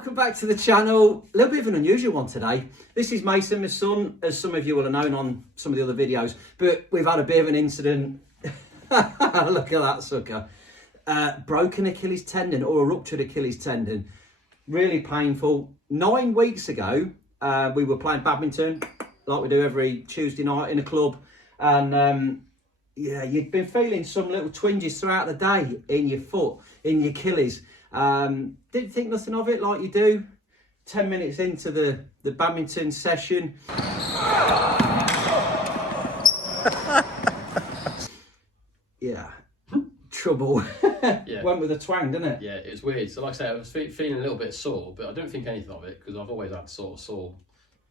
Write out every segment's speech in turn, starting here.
welcome back to the channel. A little bit of an unusual one today. This is Mason, my son, as some of you will have known on some of the other videos, but we've had a bit of an incident. Look at that sucker. Broken Achilles tendon, or a ruptured Achilles tendon. Really painful. 9 weeks ago, we were playing badminton, like we do every Tuesday night in a club, and yeah, you'd been feeling some little twinges throughout the day in your foot, in your Achilles. Didn't think nothing of it, like you do. 10 minutes into the badminton session. Yeah, trouble. Yeah. Went with a twang, didn't it? Yeah, it was weird. So like I say, I was feeling a little bit sore, but I don't think anything of it because I've always had sort of sore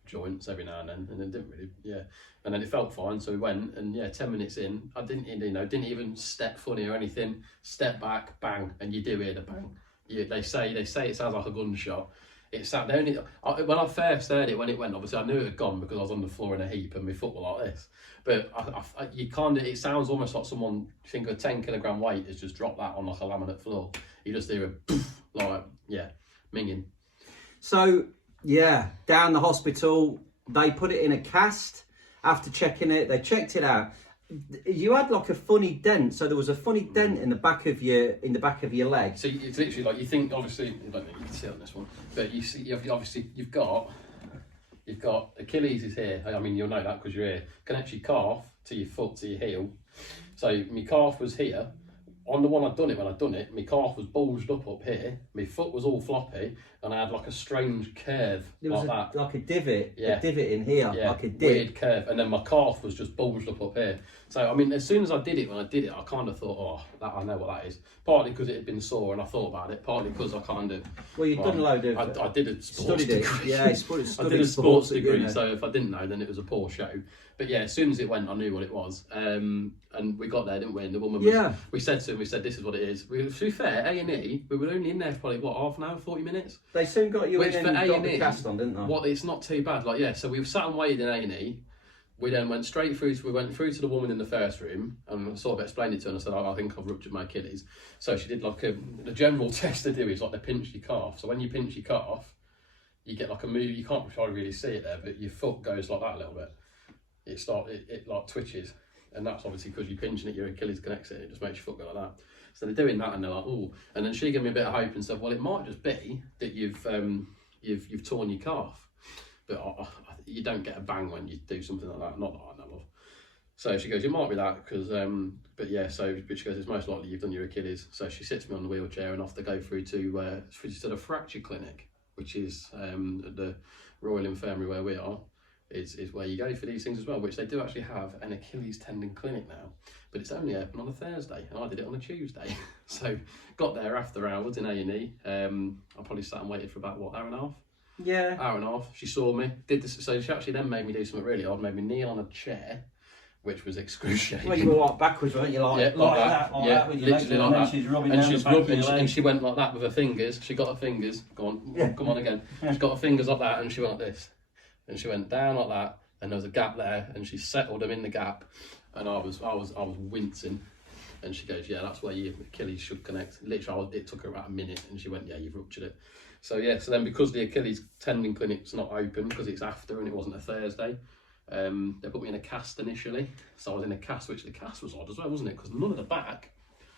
joints every now and then, and it didn't really, yeah. And then it felt fine, so we went, and yeah, 10 minutes in, I didn't even step funny or anything. Step back, bang, and you do hear the bang. They say it sounds like a gunshot. It sounded only when I first heard it, when it went, obviously I knew it had gone because I was on the floor in a heap and my foot was like this. But you kind of, it sounds almost like someone, think a 10-kilogram weight has just dropped that on like a laminate floor. You just hear a poof, like, yeah, minging. So yeah, down the hospital, they put it in a cast. After checking it, they checked it out. You had like a funny dent, so there was a funny dent in the back of your leg. So it's literally like, you think, obviously, I don't know, you can see it on this one, but you see, obviously you've got Achilles is here. I mean, you'll know that because you're here. Connects your calf to your foot to your heel. So my calf was here. On the one when I'd done it, my calf was bulged up here. My foot was all floppy, and I had like a strange curve like that. Like a divot, yeah. A divot in here, yeah, like a dip. Weird curve, and then my calf was just bulged up here. So I mean, as soon as I did it, I kind of thought, oh, that I know what that is. Partly because it had been sore and I thought about it. Partly because I kind of. Well, you've done a load of. I did a sports degree. Yeah, I did a sports degree, so if I didn't know, then it was a poor show. But yeah, as soon as it went, I knew what it was. And we got there, didn't we? And the woman was, we said to him, this is what it is. To be fair, A&E, we were only in there for probably, what, half an hour, 40 minutes? They soon got you in and got the cast on, didn't they? It's not too bad. Like, yeah, so we sat and waited in A&E. We then went straight through, we went through to the woman in the first room and sort of explained it to her, and I said, I think I've ruptured my Achilles. So she did like the general test to do is like they pinch your calf. So when you pinch your calf, you get like a move, you can't really see it there, but your foot goes like that a little bit. It like twitches, and that's obviously because you're pinching it, your Achilles connects it, it just makes your foot go like that. So they're doing that and they're like, oh, and then she gave me a bit of hope and said, well, it might just be that you've torn your calf, but you don't get a bang when you do something like that, not that I know of. So she goes, it might be that, because but yeah, but she goes, it's most likely you've done your Achilles. So she sits me on the wheelchair and off they go through to the fracture clinic, which is at the Royal Infirmary where we are. Is where you go for these things as well, which they do actually have an Achilles tendon clinic now, but it's only open on a Thursday, and I did it on a Tuesday. So got there after hours in A&E. I probably sat and waited for about, what, hour and a half? Yeah. Hour and a half. She saw me, did this, so she actually then made me do something really odd, made me kneel on a chair, which was excruciating. Well, you were like backwards, weren't you? Like, yeah, like that. Like that with your legs, like that. She's rubbing and down she's the back rubbing, of your and legs. she went like that with her fingers. She got her fingers, come on again. She got her fingers like that, and she went like this. And she went down like that, and there was a gap there, and she settled them in the gap, and I was wincing, and she goes, yeah, that's where your Achilles should connect. Literally, it took her about a minute, and she went, yeah, you've ruptured it. So yeah, so then because the Achilles tendon clinic's not open because it's after and it wasn't a Thursday, they put me in a cast initially. So I was in a cast, which the cast was odd as well, wasn't it? Because none of the back,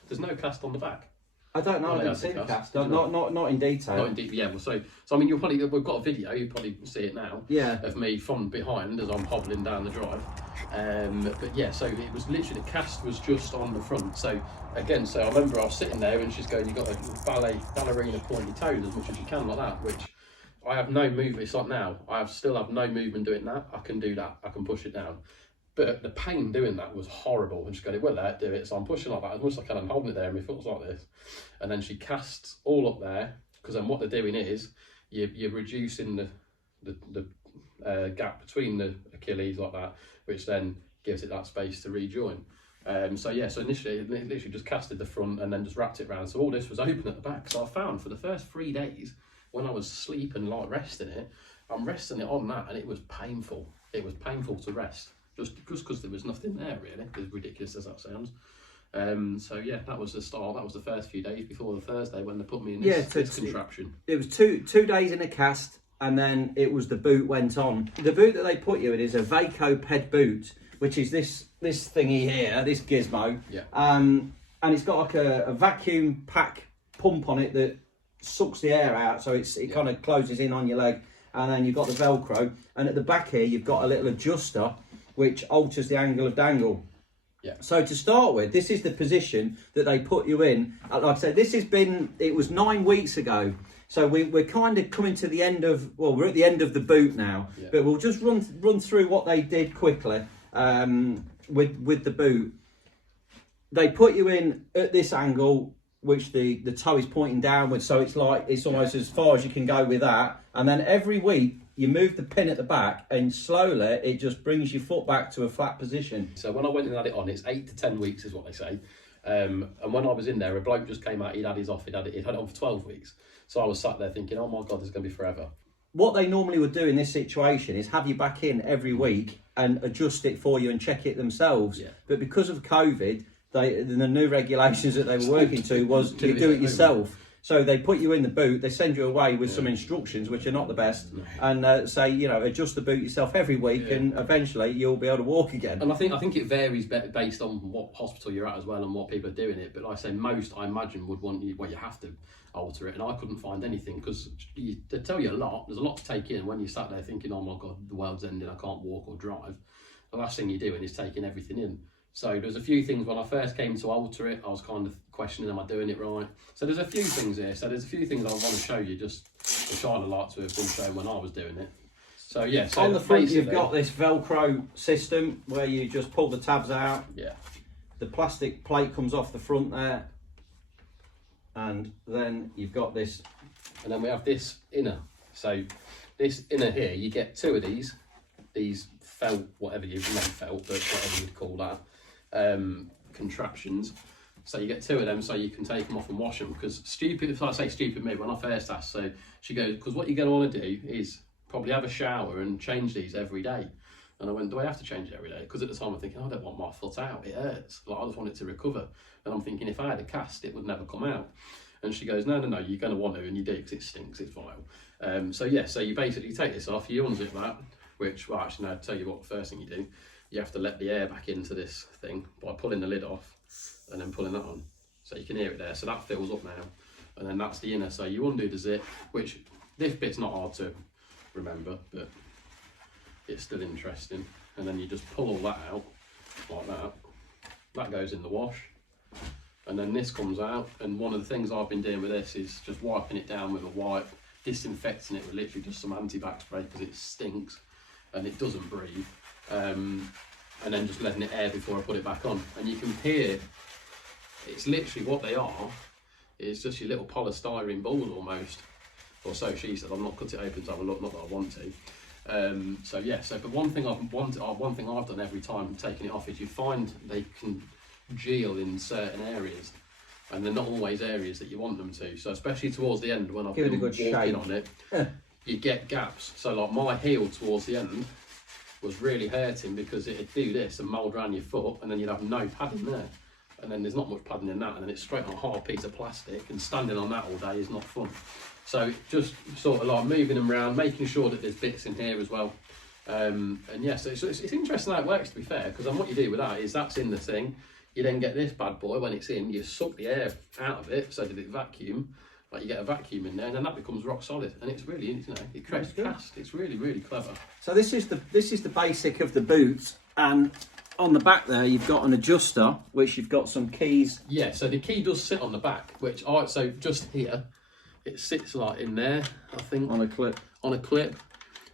there's no cast on the back. I don't know. I didn't see the cast. Not in detail. Not in detail. Yeah. Well, so I mean, we've got a video. You probably see it now. Yeah. Of me from behind as I'm hobbling down the drive. But yeah, so it was literally the cast was just on the front. So again, so I remember I was sitting there and she's going, "You got a ballerina pointy toes as much as you can like that," which I have no movement. It's like now I still have no movement doing that. I can do that. I can push it down. But the pain doing that was horrible. And she's going, well, let do it. So I'm pushing like that as much as I can. I'm holding it there and my foot's like this. And then she casts all up there, because then what they're doing is you're reducing the gap between the Achilles like that, which then gives it that space to rejoin. So yeah, so initially it literally just casted the front and then just wrapped it around. So all this was open at the back. So I found for the first 3 days when I was sleeping, like resting it, I'm resting it on that and it was painful. It was painful to rest. Just because there was nothing there really, as ridiculous as that sounds. So yeah, that was the start. That was the first few days before the Thursday when they put me in this contraption. It was two days in a cast, and then it was the boot went on. The boot that they put you in is a VACOped boot, which is this thingy here, this gizmo. Yeah. And it's got like a vacuum pack pump on it that sucks the air out, so it kind of closes in on your leg. And then you've got the Velcro, and at the back here you've got a little adjuster which alters the angle of dangle. Yeah. So to start with, this is the position that they put you in. Like I said, it was 9 weeks ago. So we're kind of coming to the end of, well, we're at the end of the boot now. Yeah. But we'll just run through what they did quickly with the boot. They put you in at this angle, which the toe is pointing downwards. So it's almost as far as you can go with that. And then every week, you move the pin at the back and slowly it just brings your foot back to a flat position. So when I went and had it on, it's 8 to 10 weeks is what they say. And when I was in there, a bloke just came out, he'd had his off, he'd had it on for 12 weeks. So I was sat there thinking, oh my God, this is going to be forever. What they normally would do in this situation is have you back in every week and adjust it for you and check it themselves. Yeah. But because of COVID, the new regulations that they were working to was to do it yourself. So they put you in the boot, they send you away with some instructions, which are not the best, and say, adjust the boot yourself every week, and eventually you'll be able to walk again. And I think it varies based on what hospital you're at as well and what people are doing it. But like I say, most, I imagine, would want you, you have to alter it. And I couldn't find anything because they tell you a lot. There's a lot to take in when you sat there thinking, oh my God, the world's ending, I can't walk or drive. The last thing you're doing is taking everything in. So there's a few things when I first came to alter it, I was kind of questioning, am I doing it right? So there's a few things here. So there's a few things I want to show you, just which I'd like to have been shown when I was doing it. So yeah. So on the front you've got this Velcro system where you just pull the tabs out. Yeah. The plastic plate comes off the front there. And then you've got this. And then we have this inner. So this inner here, you get two of these felt, whatever you make felt, but whatever you'd call that. Contraptions. So you get two of them so you can take them off and wash them, because if I say stupid me, when I first asked, so she goes, because what you're going to want to do is probably have a shower and change these every day. And I went, do I have to change it every day? Because at the time I'm thinking, I don't want my foot out, it hurts, like I just want it to recover. And I'm thinking if I had a cast it would never come out. And she goes, no, you're going to want to, and you do, because it stinks, it's vile. So you basically take this off, you unzip that, which, well actually no, I'll tell you what, the first thing you do, you have to let the air back into this thing by pulling the lid off and then pulling that on. So you can hear it there, so that fills up now. And then that's the inner, so you undo the zip, which this bit's not hard to remember, but it's still interesting. And then you just pull all that out, like that. That goes in the wash. And then this comes out, and one of the things I've been doing with this is just wiping it down with a wipe, disinfecting it with literally just some anti-bac spray because it stinks and it doesn't breathe. And then just letting it air before I put it back on. And you can hear, it's literally what they are, it's just your little polystyrene balls almost. Or so she said. I've not cut it open to have a look, not that I want to. But one thing I've done every time taking it off is you find they can gel in certain areas, and they're not always areas that you want them to. So especially towards the end when I've been walking on it, you get gaps. So like my heel towards the end was really hurting because it'd do this and mould around your foot, and then you'd have no padding there. And then there's not much padding in that, and then it's straight on a hard piece of plastic, and standing on that all day is not fun. So just sort of like moving them around, making sure that there's bits in here as well. So it's interesting how it works, to be fair, because then what you do with that is that's in the thing. You then get this bad boy, when it's in, you suck the air out of it so that it vacuum, like you get a vacuum in there, and then that becomes rock solid, and it's really, it creates a cast. It's really, really clever. So this is the basic of the boot, and on the back there you've got an adjuster, which you've got some keys. Yeah, so the key does sit on the back, so just here, it sits like in there, I think. On a clip.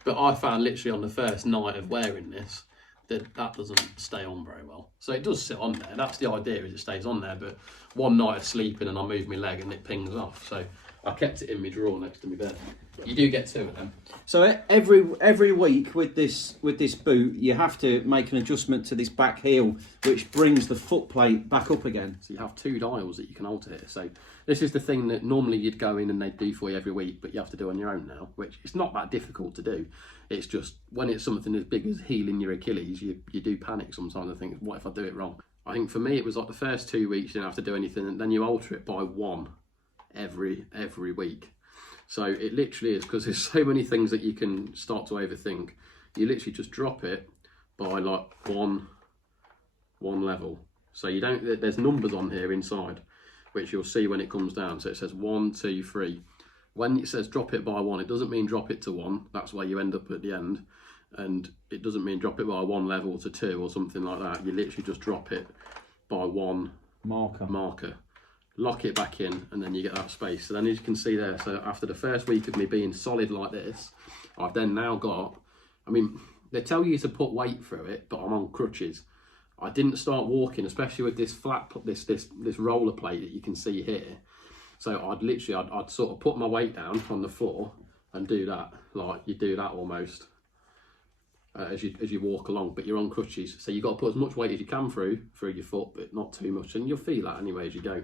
But I found literally on the first night of wearing this, that doesn't stay on very well. So it does sit on there. That's the idea, is it stays on there. But one night of sleeping and I move my leg and it pings off. So I kept it in my drawer next to my bed. You do get two of them. So every week with this boot, you have to make an adjustment to this back heel, which brings the foot plate back up again. So you have two dials that you can alter here. So this is the thing that normally you'd go in and they'd do for you every week, but you have to do on your own now, which it's not that difficult to do. It's just when it's something as big as healing your Achilles, you do panic sometimes and think, what if I do it wrong? I think for me it was like the first 2 weeks you didn't have to do anything, and then you alter it by 1 every week. So it literally is, because there's so many things that you can start to overthink. You literally just drop it by like one level. So you don't, there's numbers on here inside, which you'll see when it comes down. So it says 1, 2, 3. When it says drop it by 1, it doesn't mean drop it to 1. That's where you end up at the end. And it doesn't mean drop it by 1 level to 2 or something like that. You literally just drop it by 1 marker. Lock it back in, and then you get that space. So then, as you can see there, so after the first week of me being solid like this, I've then now got, I mean, they tell you to put weight through it, but I'm on crutches. I didn't start walking, especially with this flat, this roller plate that you can see here. So I'd sort of put my weight down on the floor and do that, like you do that almost as you walk along, but you're on crutches. So you've got to put as much weight as you can through your foot, but not too much, and you'll feel that anyway as you go.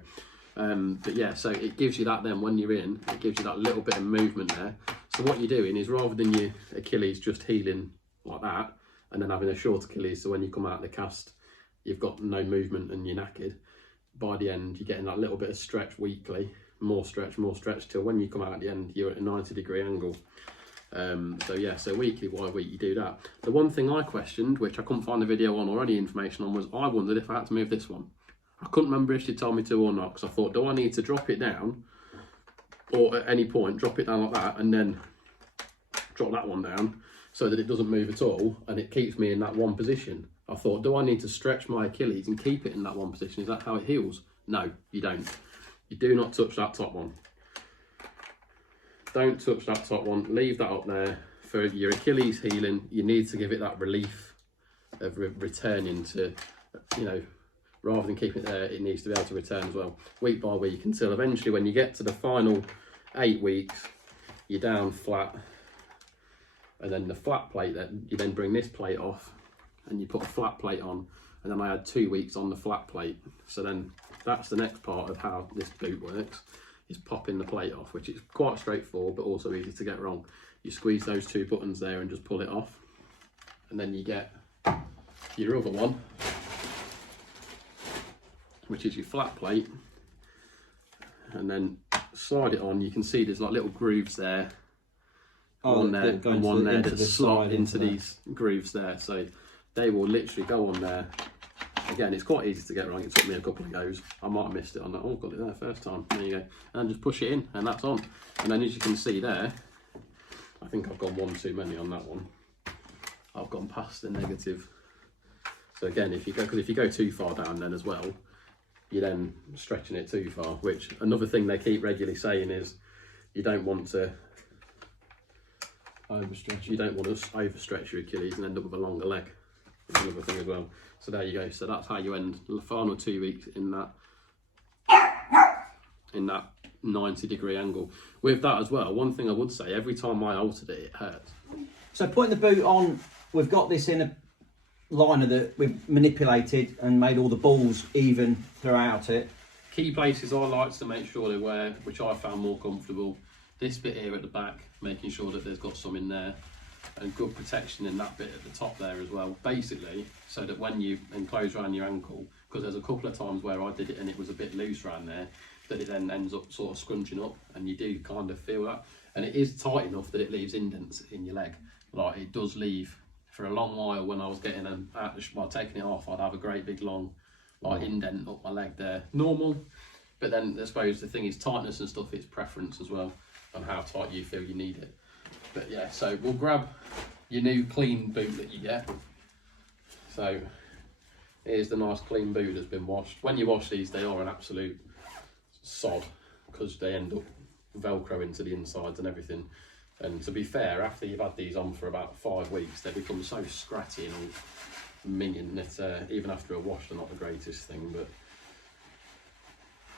But yeah, so it gives you that then when you're in, it gives you that little bit of movement there. So what you're doing is, rather than your Achilles just healing like that and then having a short Achilles, so when you come out of the cast you've got no movement and you're knackered, by the end you're getting that little bit of stretch weekly, more stretch till when you come out at the end you're at a 90-degree angle. So yeah, so weekly by week you do that. The one thing I questioned, which I couldn't find the video on or any information on, was I wondered if I had to move this one. I couldn't remember if she told me to or not, because I thought, do I need to drop it down, or at any point drop it down like that and then drop that one down so that it doesn't move at all and it keeps me in that one position? I thought, do I need to stretch my Achilles and keep it in that one position? Is that how it heals? No, you don't. You do not touch that top one. Don't touch that top one. Leave that up there. For your Achilles healing, you need to give it that relief of returning to, you know, rather than keeping it there, it needs to be able to return as well, week by week, until eventually when you get to the final 8 weeks, you're down flat, and then the flat plate, that you then bring this plate off and you put a flat plate on, and then I had 2 weeks on the flat plate. So then that's the next part of how this boot works, is popping the plate off, which is quite straightforward but also easy to get wrong. You squeeze those 2 buttons there and just pull it off, and then you get your other one, which is your flat plate, and then slide it on. You can see there's like little grooves there, one there and one there, that slot into these grooves there, so they will literally go on there. Again, it's quite easy to get wrong. It took me a couple of goes. I might have missed it on that. Oh, got it there first time. There you go. And just push it in, and that's on. And then, as you can see there, I think I've gone one too many on that one. I've gone past the negative. So again, if you go too far down then as well, you're then stretching it too far, which another thing they keep regularly saying is you don't want to overstretch. You don't want to overstretch your Achilles and end up with a longer leg. That's another thing as well. So there you go. So that's how you end the final 2 weeks in that 90-degree angle. With that as well, one thing I would say, every time I altered it, it hurts. So putting the boot on, we've got this in a liner that we've manipulated and made all the balls even throughout it. Key places I like to make sure they wear, which I found more comfortable, this bit here at the back, making sure that there's got some in there, and good protection in that bit at the top there as well, basically so that when you enclose around your ankle, because there's a couple of times where I did it and it was a bit loose around there, that it then ends up sort of scrunching up, and you do kind of feel that, and it is tight enough that it leaves indents in your leg. Like, it does leave. For a long while, when I was getting them out, taking it off, I'd have a great big long indent up my leg there. Normal, but then I suppose the thing is tightness and stuff, it's preference as well on how tight you feel you need it. But yeah, so we'll grab your new clean boot that you get. So here's the nice clean boot that's been washed. When you wash these, they are an absolute sod, because they end up velcro into the insides and everything. And to be fair, after you've had these on for about 5 weeks, they become so scratchy and all minging that even after a wash, they're not the greatest thing. But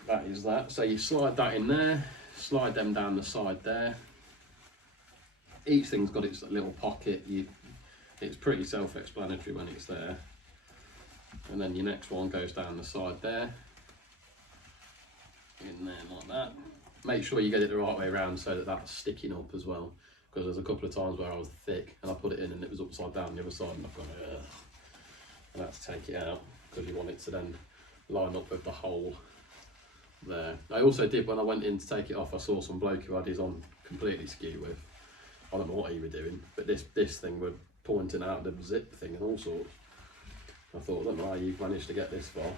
that is that. So you slide that in there, slide them down the side there. Each thing's got its little pocket. It's pretty self-explanatory when it's there. And then your next one goes down the side there, in there like that. Make sure you get it the right way around so that that's sticking up as well, because there's a couple of times where I was thick and I put it in and it was upside down the other side, and I've gone, ugh. And I had to take it out because you want it to then line up with the hole there. I also did, when I went in to take it off, I saw some bloke who had his on completely skew with. I don't know what he was doing, but this thing was pointing out the zip thing and all sorts. I thought, I don't know how you've managed to get this far.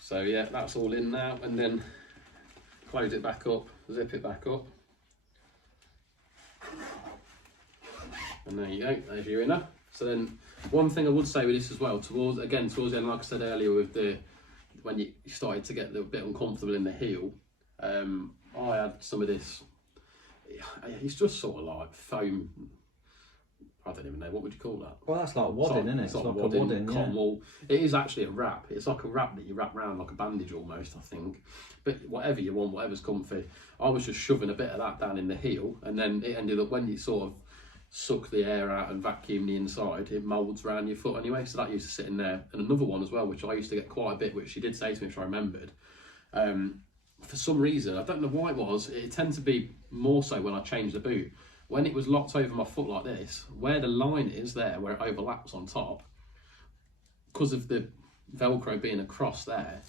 So yeah, that's all in now, and then close it back up, zip it back up. And there you go, there's your inner. So then, one thing I would say with this as well, towards the end, like I said earlier, with when you started to get a little bit uncomfortable in the heel, I had some of this, it's just sort of like foam, I don't even know, what would you call that? Well, that's like wadding, isn't it? It's like a wadding, yeah. cotton wool. It is actually a wrap. It's like a wrap that you wrap around like a bandage almost, I think. But whatever you want, whatever's comfy. I was just shoving a bit of that down in the heel, and then it ended up, when you sort of suck the air out and vacuum the inside, it moulds around your foot anyway. So that used to sit in there. And another one as well, which I used to get quite a bit, which she did say to me, which I remembered. For some reason, I don't know why it was, it tended to be more so when I changed the boot. When it was locked over my foot like this, where the line is there, where it overlaps on top, because of the Velcro being across there,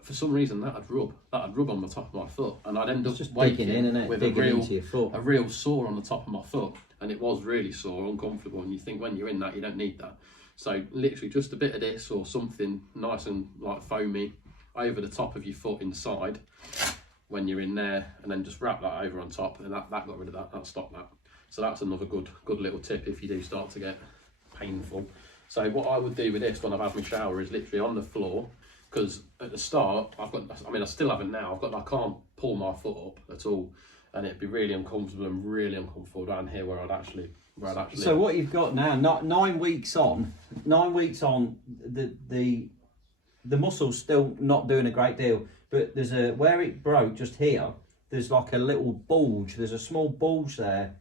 for some reason that'd rub on the top of my foot, and I'd end up just waking digging in, isn't it? with Digging into your foot. a real sore on the top of my foot, and it was really sore, uncomfortable, and you think when you're in that, you don't need that. So literally just a bit of this or something nice and like foamy over the top of your foot inside when you're in there, and then just wrap that over on top, and that got rid of that stopped that. So that's another good little tip if you do start to get painful. So what I would do with this when I've had my shower is literally on the floor, because at the start I still haven't now, I can't pull my foot up at all, and it'd be really uncomfortable down here where I'd actually So what you've got now, not 9 weeks on, the muscle's still not doing a great deal, but there's where it broke just here, there's like a little bulge, there's a small bulge there,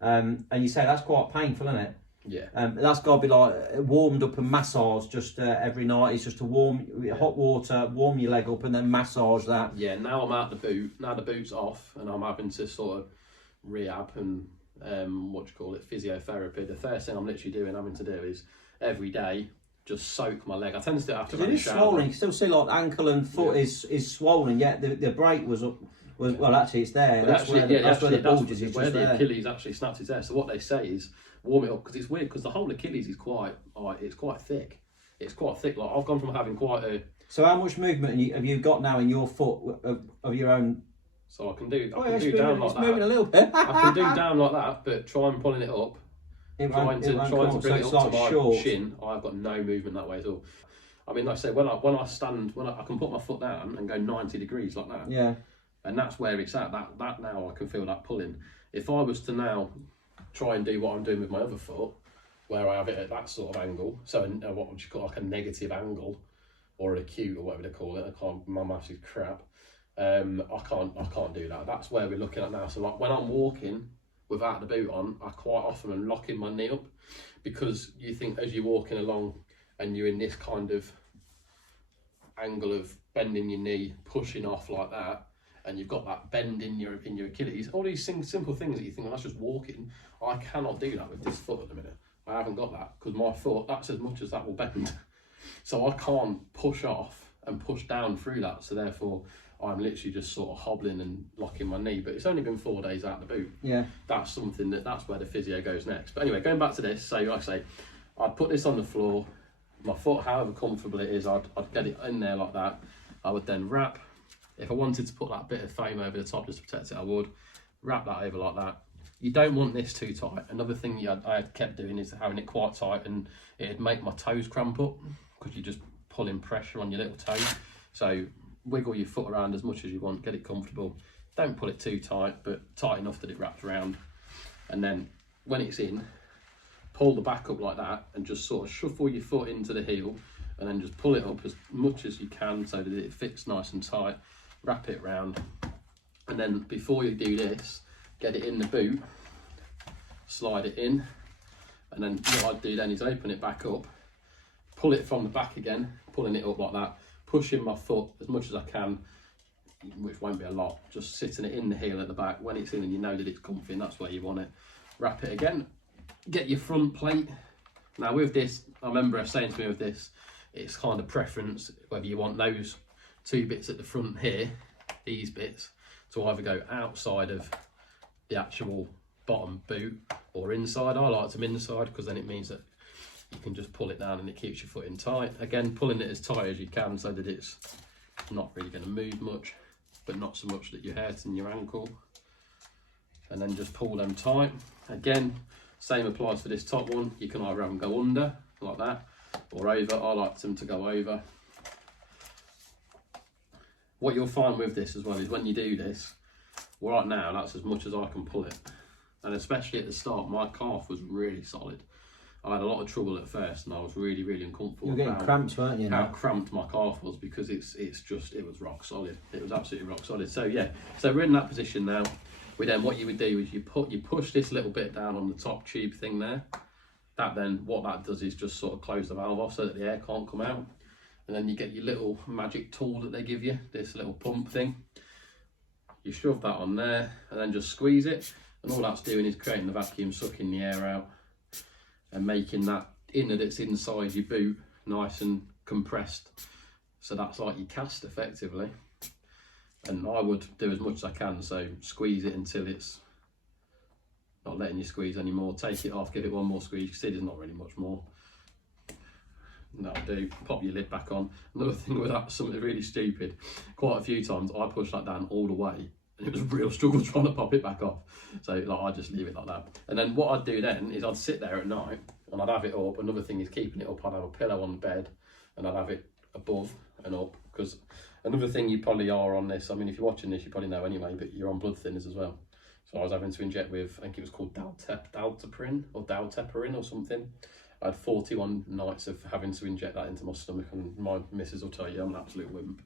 and you say that's quite painful, isn't it? Yeah. That's got to be like warmed up and massaged just every night. It's just to warm, hot water, warm your leg up and then massage that. Yeah, now I'm out the boot, now the boot's off, and I'm having to sort of rehab and physiotherapy. The first thing I'm literally having to do is every day just soak my leg. I tend to do it after a shower. Swollen. You can still see like ankle and foot is swollen. Yet the break was up. Well, actually, it's there. That's where the bulge is. Where the Achilles actually snaps is there. So what they say is warm it up, because it's weird, because the whole Achilles is quite thick. It's quite thick. Like I've gone from having quite a. So how much movement have you got now in your foot of your own? So I can do down like that. It's moving a little bit. I can do down like that, but try and pulling it up. Trying to bring it up to my shin, I've got no movement that way at all. I mean, like I say, when I stand, I can put my foot down and go 90 degrees like that. Yeah. And that's where it's at. That now I can feel that pulling. If I was to now try and do what I'm doing with my other foot, where I have it at that sort of angle, so what would you call like a negative angle, or an acute, or whatever they call it. My maths is crap. I can't do that. That's where we're looking at now. So like when I'm walking without the boot on, I quite often am locking my knee up, because you think as you're walking along and you're in this kind of angle of bending your knee, pushing off like that, and you've got that bend in your Achilles, all these simple things that you think, well, that's just walking. I cannot do that with this foot at the minute. I haven't got that, because my foot, that's as much as that will bend. So I can't push off and push down through that, so therefore I'm literally just sort of hobbling and locking my knee. But it's only been 4 days out of the boot. Yeah. That's something that's where the physio goes next. But anyway, going back to this, so like I say, I'd put this on the floor, my foot, however comfortable it is, I'd get it in there like that. I would then wrap, if I wanted to put that bit of foam over the top just to protect it, I would wrap that over like that. You don't want this too tight. Another thing I kept doing is having it quite tight, and it'd make my toes cramp up, because you're just pulling pressure on your little toe. So wiggle your foot around as much as you want, get it comfortable. Don't pull it too tight, but tight enough that it wraps around. And then when it's in, pull the back up like that, and just sort of shuffle your foot into the heel, and then just pull it up as much as you can so that it fits nice and tight. Wrap it round, and then before you do this, get it in the boot, slide it in, and then what I'd do then is open it back up, pull it from the back again, pulling it up like that, pushing my foot as much as I can, which won't be a lot, just sitting it in the heel at the back. When it's in and you know that it's comfy and that's where you want it, wrap it again, get your front plate Now with this, I remember her saying to me with this, it's kind of preference whether you want those 2 bits at the front here, these bits, to either go outside of the actual bottom boot or inside. I like them inside because then it means that you can just pull it down and it keeps your foot in tight. Again, pulling it as tight as you can so that it's not really going to move much, but not so much that you're hurting your ankle. And then just pull them tight. Again, same applies for this top one. You can either have them go under like that or over. I like them to go over. What you'll find with this as well is when you do this, right now that's as much as I can pull it. And especially at the start, my calf was really solid. I had a lot of trouble at first, and I was really, really uncomfortable. You were getting cramps, weren't you? How cramped my calf was, because it was rock solid. It was absolutely rock solid. So yeah, so we're in that position now. Then what you would do is you push this little bit down on the top tube thing there. That then, what that does is just sort of close the valve off so that the air can't come out. And then you get your little magic tool that they give you, this little pump thing. You shove that on there and then just squeeze it. And all that's doing is creating the vacuum, sucking the air out and making that inner that's inside your boot nice and compressed. So that's like your cast effectively. And I would do as much as I can, so squeeze it until it's not letting you squeeze anymore. Take it off, give it one more squeeze. You can see there's not really much more. And that'll do. Pop your lid back on. Another thing with that, something really stupid. Quite a few times I pushed that down all the way, and it was a real struggle trying to pop it back off. So like, I just leave it like that. And then what I'd do then is I'd sit there at night and I'd have it up. Another thing is keeping it up. I'd have a pillow on the bed and I'd have it above and up, because another thing you probably are on this, I mean, if you're watching this, you probably know anyway, but you're on blood thinners as well. So I was having to inject with, I think it was called Dalteparin or something. I had 41 nights of having to inject that into my stomach, and my missus will tell you I'm an absolute wimp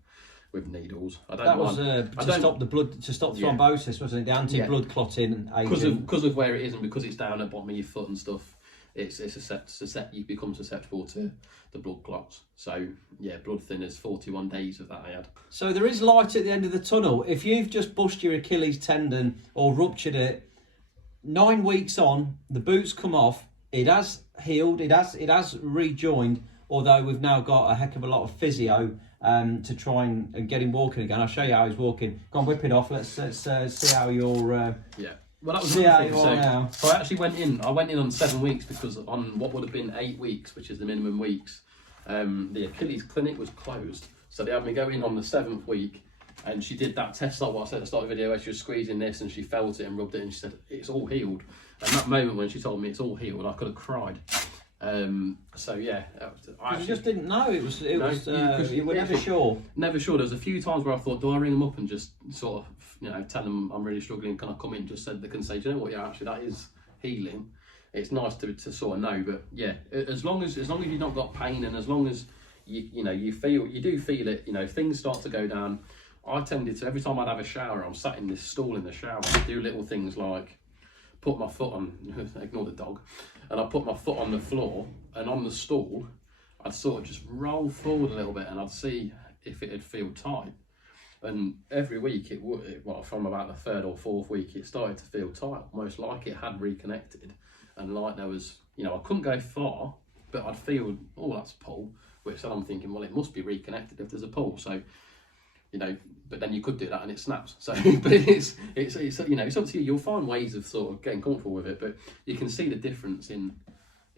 with needles. That was to stop the blood, to stop thrombosis, wasn't it? The anti-blood clotting agent. Because of where it is, and because it's down at the bottom of your foot and stuff, you become susceptible to the blood clots. So yeah, blood thinners, 41 days of that I had. So there is light at the end of the tunnel. If you've just busted your Achilles tendon or ruptured it, 9 weeks on, the boot's come off, it has healed, it has rejoined, although we've now got a heck of a lot of physio to try and get him walking again. I'll show you how he's walking. Go on, whip it off. Let's see how you're... yeah. Well, that was another thing. So I actually went in on 7 weeks, because on what would have been 8 weeks, which is the minimum weeks, the Achilles clinic was closed. So they had me go in on the 7th week, and she did that test like what I said at the start of the video, where she was squeezing this and she felt it and rubbed it, and she said, it's all healed. And that moment when she told me it's all healed, I could have cried. So yeah, you just didn't know it was. You were never sure. Never sure. There was a few times where I thought, do I ring them up and just sort of, tell them I'm really struggling? Can I come in? Just said they can say, do you know what? Yeah, actually that is healing. It's nice to sort of know, but yeah, as long as you've not got pain, and as long as you do feel it, things start to go down. I tended to, every time I'd have a shower, I'm sat in this stool in the shower, I'd do little things like put my foot on, ignore the dog, and I'd put my foot on the floor, and on the stool, I'd sort of just roll forward a little bit, and I'd see if it'd feel tight. And every week it would, from about the 3rd or 4th week, it started to feel tight, almost like it had reconnected, and like there was, I couldn't go far, but I'd feel, oh, that's a pull, which then I'm thinking, well, it must be reconnected if there's a pull. So, but then you could do that and it snaps. So, but it's up to you. You'll find ways of sort of getting comfortable with it, but you can see the difference in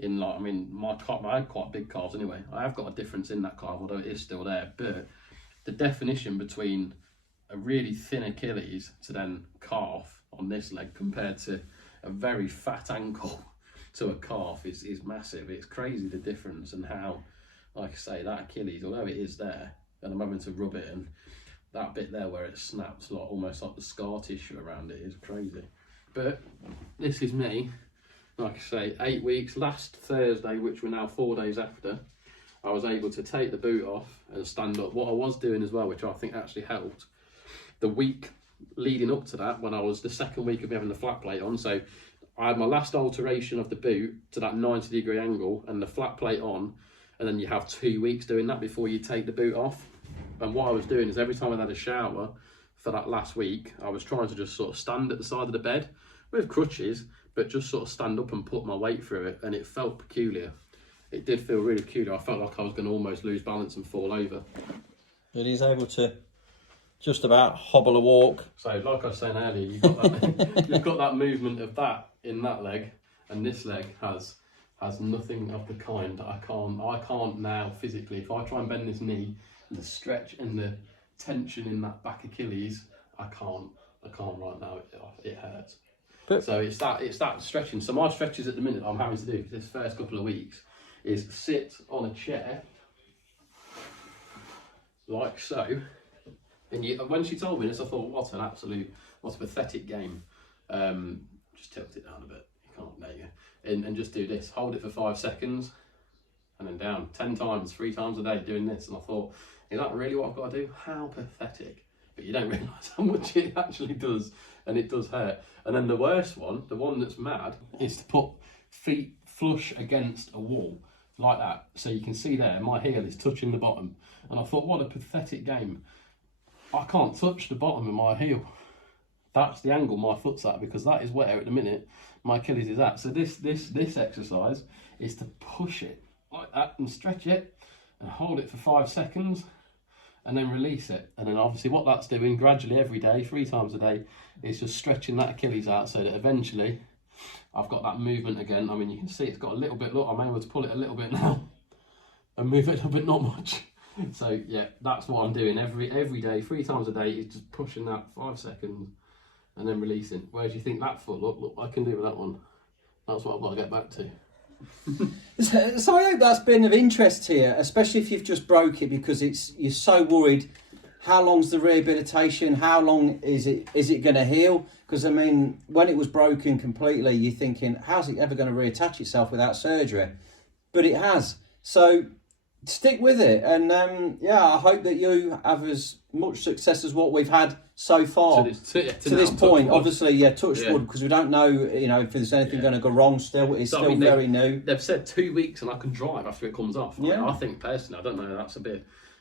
like, I mean, I had quite big calves anyway. I have got a difference in that calf, although it is still there. But the definition between a really thin Achilles to then calf on this leg compared to a very fat ankle to a calf is massive. It's crazy the difference, and how, like I say, that Achilles, although it is there, and I'm having to rub it, and that bit there where it snaps, like almost like the scar tissue around it, is crazy. But this is me, like I say, 8 weeks. Last Thursday, which we're now 4 days after, I was able to take the boot off and stand up. What I was doing as well, which I think actually helped, the week leading up to that, when I was the 2nd week of having the flat plate on, so I had my last alteration of the boot to that 90-degree angle and the flat plate on, and then you have 2 weeks doing that before you take the boot off. And what I was doing is every time I had a shower for that last week, I was trying to just sort of stand at the side of the bed with crutches, but just sort of stand up and put my weight through it, and it felt peculiar. it did feel really peculiar. I felt like I was going to almost lose balance and fall over. But he's able to just about hobble a walk. So, like I was saying earlier, you've got that, you've got that movement of that in that leg, and this leg has nothing of the kind. I can't now physically. If I try and bend this knee, the stretch and the tension in that back Achilles, I can't right now. It hurts. But so it's that stretching. So my stretches at the minute I'm having to do this first couple of weeks is sit on a chair like so. And when she told me this, I thought, what a pathetic game. Just tilt it down a bit. You can't, there you go. And just do this. Hold it for 5 seconds, and then down 10 times, 3 times a day doing this. And I thought, is that really what I've got to do? How pathetic. But you don't realise how much it actually does, and it does hurt. And then the worst one, the one that's mad, is to put feet flush against a wall, like that. So you can see there, my heel is touching the bottom. And I thought, what a pathetic game. I can't touch the bottom of my heel. That's the angle my foot's at, because that is where at the minute my Achilles is at. So this exercise is to push it like that and stretch it and hold it for 5 seconds and then release it. And then obviously what that's doing gradually every day, 3 times a day, is just stretching that Achilles out so that eventually I've got that movement again. I mean, you can see it's got a little bit, look, I'm able to pull it a little bit now and move it a little bit, not much. So yeah, that's what I'm doing every day, 3 times a day, is just pushing that 5 seconds and then releasing. Whereas you think that foot, look, I can do with that one. That's what I've got to get back to. So I hope that's been of interest here, especially if you've just broke it, because you're so worried. How long's the rehabilitation? How long is it going to heal? Because I mean, when it was broken completely, you're thinking, how's it ever going to reattach itself without surgery? But it has. So stick with it, and yeah, I hope that you have as much success as what we've had so far to this point. Obviously, yeah, touch wood, because we don't know, if there's anything going to go wrong. Still, it's still very new. They've said 2 weeks, and I can drive after it comes off. Yeah. I think personally, I don't know.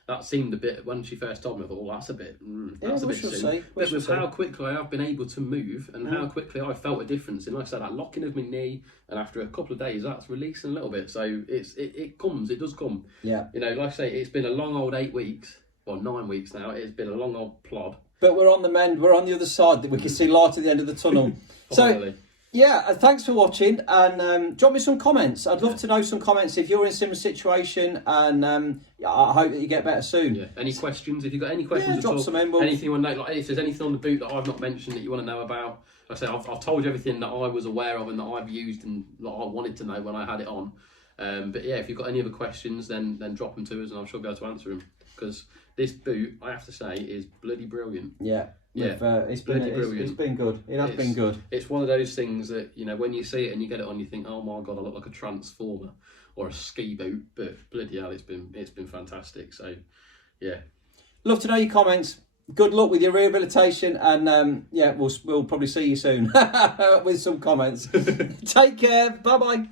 That seemed a bit, when she first told me, I thought, well, that's a bit soon. But with how quickly I have been able to move and how quickly I felt a difference in, like I said, that locking of my knee, and after a couple of days, that's releasing a little bit. So it does come. Yeah. Like I say, it's been a long old 8 weeks, or 9 weeks now. It's been a long old plod. But we're on the mend. We're on the other side. We can see light at the end of the tunnel. So, yeah, thanks for watching, and drop me some comments. I'd love to know some comments if you're in a similar situation, and I hope that you get better soon. Yeah. Any questions? If you've got any questions, drop some in. Anything you want to know, like if there's anything on the boot that I've not mentioned that you want to know about, like I say, I've told you everything that I was aware of and that I've used and that I wanted to know when I had it on. But yeah, if you've got any other questions, then drop them to us, and I'm sure we'll be able to answer them. Because this boot, I have to say, is bloody brilliant. Yeah. It's been good. It has been good. It's one of those things that, when you see it and you get it on, you think, oh my god, I look like a transformer or a ski boot. But bloody hell, it's been fantastic. So yeah, love to know your comments. Good luck with your rehabilitation, and yeah, we'll probably see you soon with some comments. Take care. Bye bye.